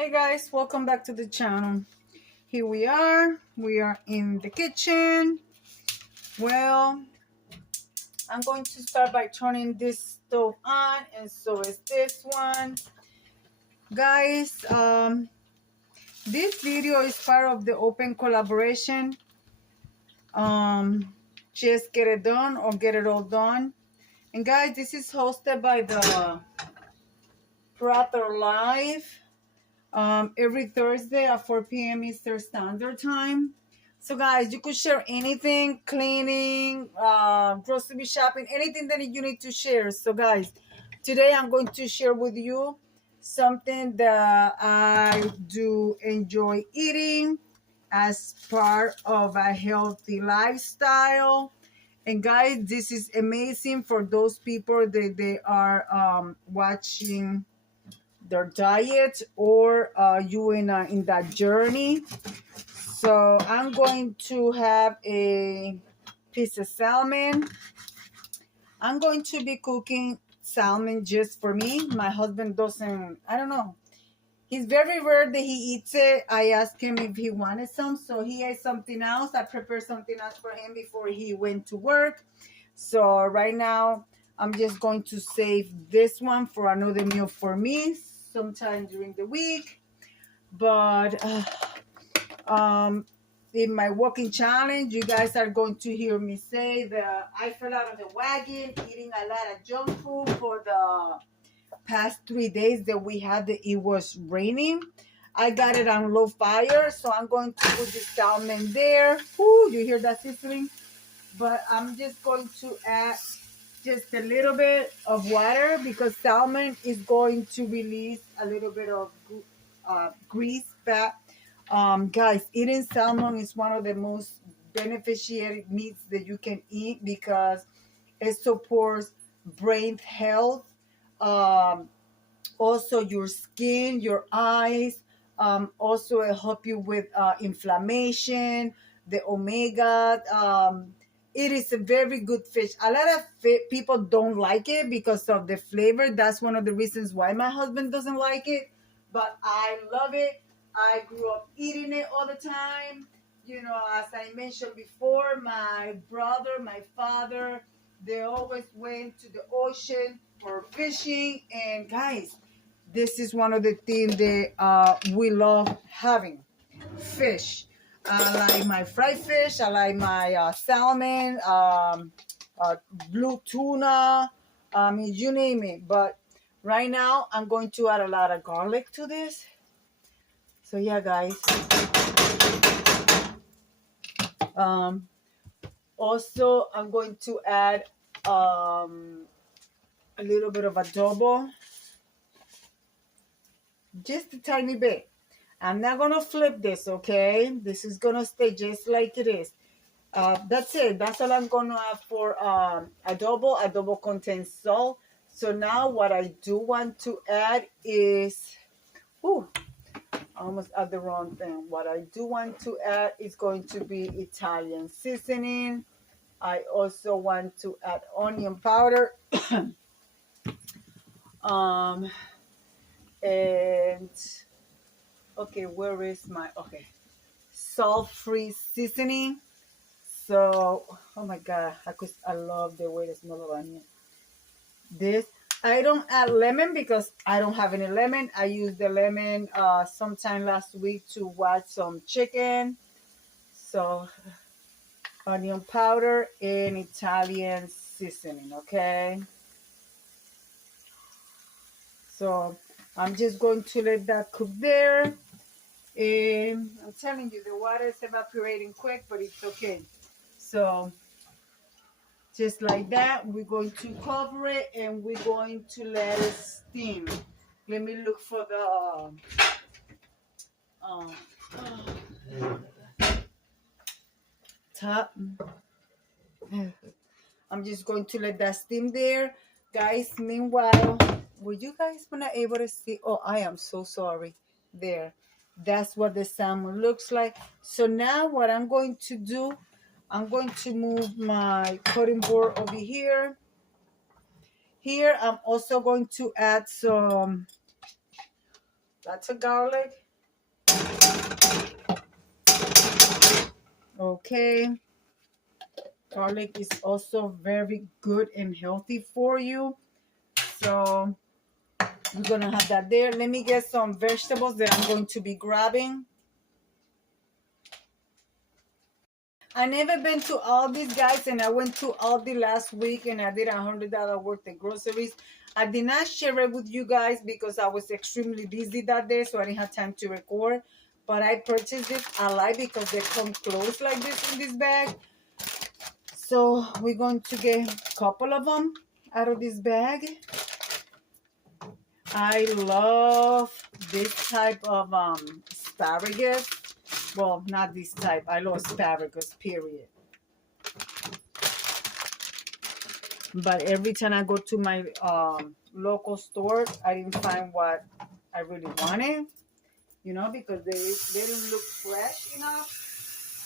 Hey guys, welcome back to the channel. Here we are in the kitchen. Well, I'm going to start by turning this stove on, and so is this one. Guys, this video is part of the open collaboration. Just get it done or get it all done. And guys, this is hosted by the Brother Live. Every Thursday at 4 p.m. Eastern Standard Time. So guys, you could share anything, cleaning, grocery shopping, anything that you need to share. So guys, today I'm going to share with you something that I do enjoy eating as part of a healthy lifestyle. And guys, this is amazing for those people that they are watching their diet, or you in that journey. So I'm going to have a piece of salmon. I'm going to be cooking salmon just for me. My husband doesn't, I don't know. He's very rare that he eats it. I asked him if he wanted some, so he ate something else. I prepared something else for him before he went to work. So right now, I'm just going to save this one for another meal for me sometime during the week. But in my walking challenge, you guys are going to hear me say that I fell out of the wagon eating a lot of junk food for the past 3 days that we had that it was raining. I got it on low fire, so I'm going to put the salmon there. Ooh, you hear that sizzling? But I'm just going to add just a little bit of water because salmon is going to release a little bit of grease, fat. Guys, eating salmon is one of the most beneficiary meats that you can eat because it supports brain health, also your skin, your eyes. Also, it help you with inflammation, the omega. It is a very good fish. A lot of people don't like it because of the flavor. That's one of the reasons why my husband doesn't like it. But I love it. I grew up eating it all the time. You know, as I mentioned before, my brother, my father, they always went to the ocean for fishing. And guys, this is one of the things that we love having, fish. I like my fried fish. I like my salmon, blue tuna. You name it. But right now, I'm going to add a lot of garlic to this. So yeah, guys. Also, I'm going to add a little bit of adobo. Just a tiny bit. I'm not going to flip this, okay? This is going to stay just like it is. That's it. That's all I'm going to add for adobo. Adobo contains salt. So now what I do want to add is... Ooh, I almost add the wrong thing. What I do want to add is going to be Italian seasoning. I also want to add onion powder. And okay, where is my salt-free seasoning? So, oh my god, I love the way it smells of onion. This, I don't add lemon because I don't have any lemon. I used the lemon sometime last week to wash some chicken. So, onion powder and Italian seasoning, okay? So, I'm just going to let that cook there. And I'm telling you, the water is evaporating quick, but it's okay. So, just like that, we're going to cover it and we're going to let it steam. Let me look for the top. I'm just going to let that steam there. Guys, meanwhile, were you guys not able to see? Oh, I am so sorry. There. That's what the salmon looks like. So now what I'm going to do, I'm going to move my cutting board over here. Here, I'm also going to add some Lots of garlic. Okay. Garlic is also very good and healthy for you. So we're going to have that there. Let me get some vegetables that I'm going to be grabbing. I never been to Aldi's, guys, and I went to Aldi last week and I did $100 worth of groceries. I did not share it with you guys because I was extremely busy that day, so I didn't have time to record. But I purchased it. I like because they come close like this in this bag. So we're going to get a couple of them out of this bag. I love this type of asparagus. Well, not this type. I love asparagus, period. But every time I go to my local store, I didn't find what I really wanted, you know, because they didn't look fresh enough.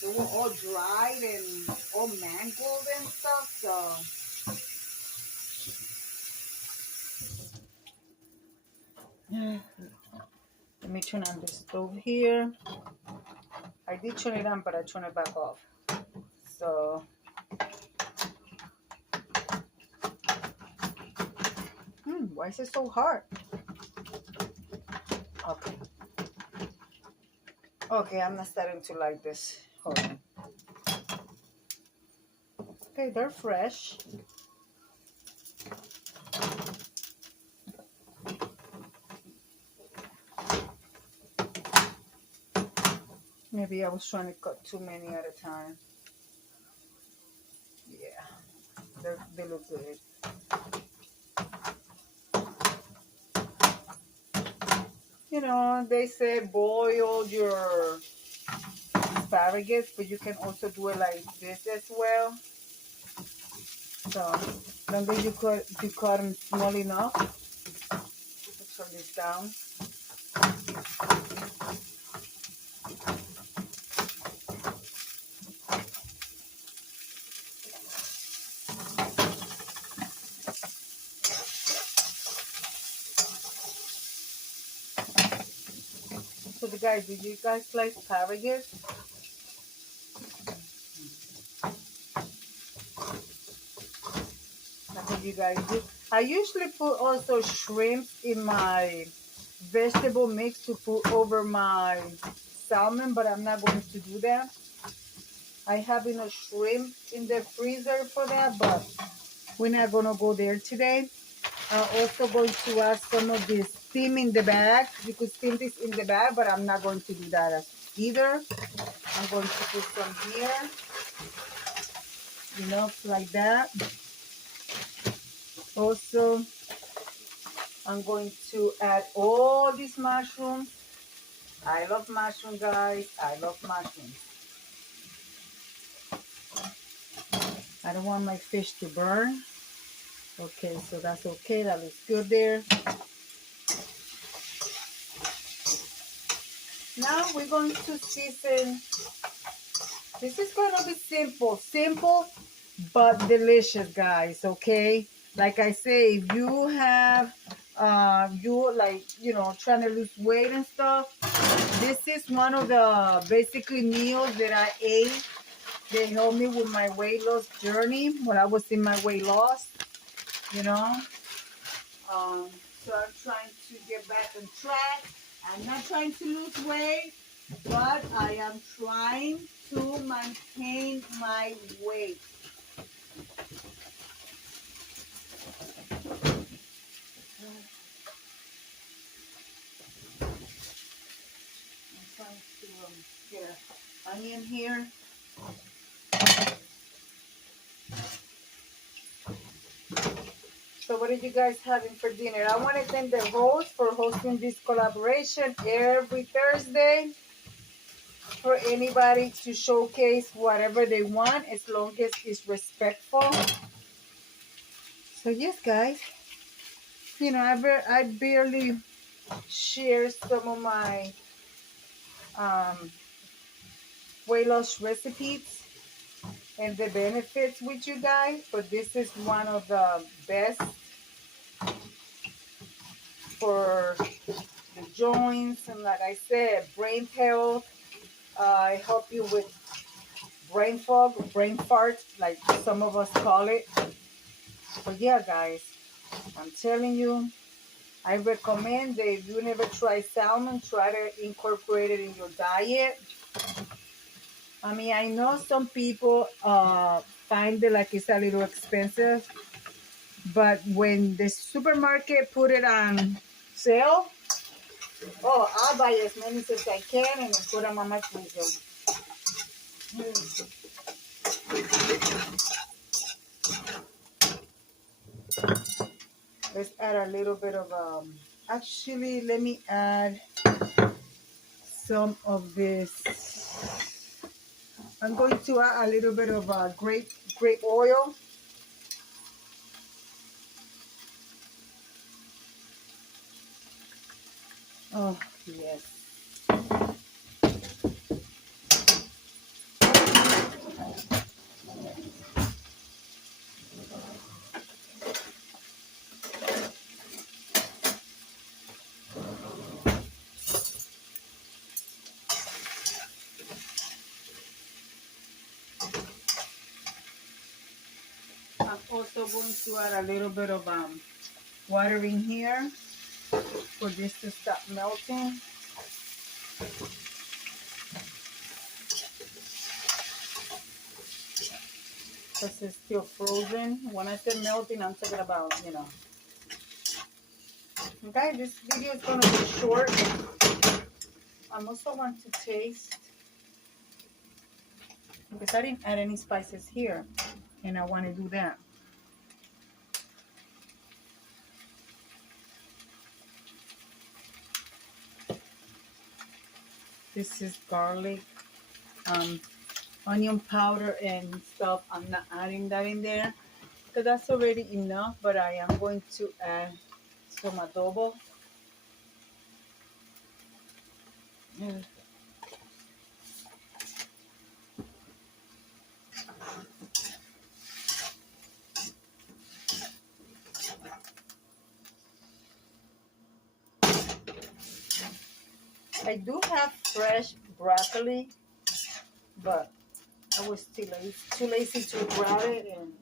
They were all dried and all mangled and stuff. So let me turn on the stove here. I did turn it on, but I turned it back off. So why is it so hard? Okay. Okay, I'm not starting to like this. Hold on. Okay, they're fresh. Maybe I was trying to cut too many at a time. Yeah, they look good. You know, they say boil your asparagus, but you can also do it like this as well. So, long as you cut them small enough. Let's turn this down. So, guys, did you guys like asparagus? I think you guys do. I usually put also shrimp in my vegetable mix to put over my salmon, but I'm not going to do that. I have enough shrimp in the freezer for that, but we're not going to go there today. I'm also going to add some of this steam in the bag. You could steam this in the bag, but I'm not going to do that either. I'm going to put some here, you know, like that. Also, I'm going to add all these mushrooms. I love mushrooms, guys. I love mushrooms. I don't want my fish to burn. Okay, so that's okay. That looks good there. Now we're going to season. This is going to be simple, but delicious, guys. Okay, like I say, if you have, you like, you know, trying to lose weight and stuff, this is one of the basically meals that I ate. They helped me with my weight loss journey when I was in my weight loss. You know, so I'm trying to get back on track. I'm not trying to lose weight, but I am trying to maintain my weight. I'm trying to get an onion here. So what are you guys having for dinner? I want to thank the host for hosting this collaboration every Thursday for anybody to showcase whatever they want as long as it's respectful. So yes, guys, you know, I barely share some of my weight loss recipes and the benefits with you guys, but this is one of the best for the joints, and like I said, brain health. I help you with brain fog, brain fart, like some of us call it. But yeah, guys, I'm telling you, I recommend that if you never try salmon, try to incorporate it in your diet. I mean, I know some people find it like it's a little expensive, but when the supermarket put it on sale, oh, I'll buy as many as I can and put them on my freezer. Let's add a little bit of actually, let me add some of this. I'm going to add a little bit of grape oil. Oh, yes. I'm also going to add a little bit of water in here for this to stop melting. Because it's still frozen. When I say melting, I'm talking about, you know. Okay, this video is going to be short. I also want to taste, because I didn't add any spices here, and I want to do that. This is garlic, onion powder and stuff. I'm not adding that in there because that's already enough, but I am going to add some adobo. I do have fresh broccoli, but I was too lazy to grab it, and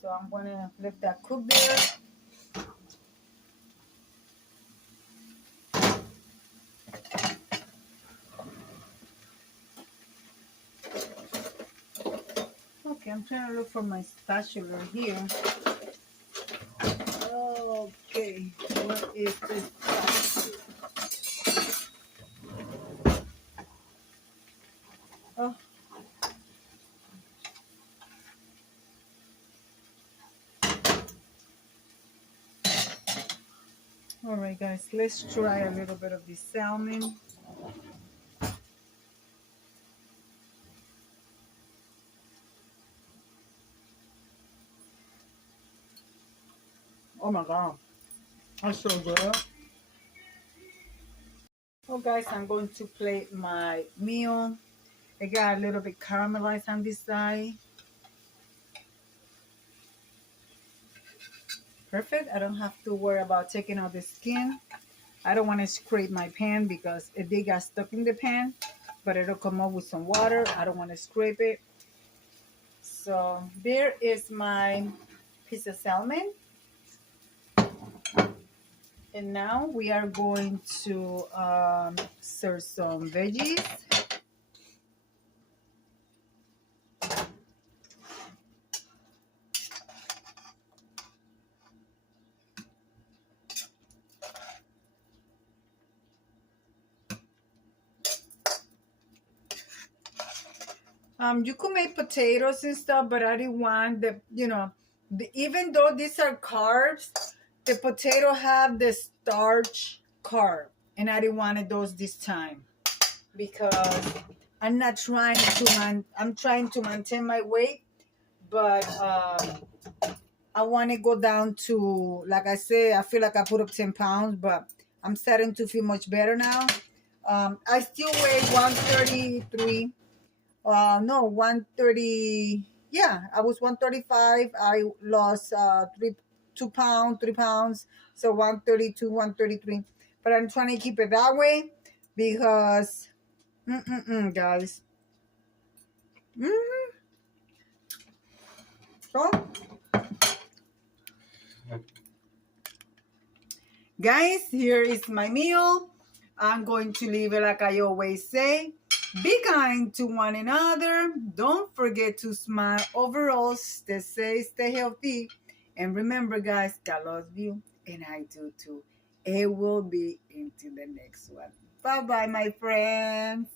so I'm gonna let that cook there. Okay, I'm trying to look for my spatula here. Okay, what is this? Oh. All right, guys, let's try a little bit of this salmon. Oh my God, that's so good. Oh, guys, I'm going to plate my meal. I got a little bit caramelized on this side. Perfect. I don't have to worry about taking out the skin. I don't want to scrape my pan because if they got stuck in the pan, but it'll come up with some water. I don't want to scrape it. So there is my piece of salmon. And now we are going to serve some veggies. You could make potatoes and stuff, but I didn't want even though these are carbs, the potato have the starch carb, and I didn't want those this time because I'm not trying to I'm trying to maintain my weight, but I want to go down to, like I say, I feel like I put up 10 pounds, but I'm starting to feel much better now. I still weigh 133. No, 130. Yeah, I was 135. I lost 2 pounds, 3 pounds. So 132, 133. but I'm trying to keep it that way because, guys. So, guys, here is my meal. I'm going to leave it like I always say. Be kind to one another. Don't forget to smile. Overall, stay safe, stay healthy. And remember, guys, God loves you, and I do too. It will be into the next one. Bye-bye, my friends.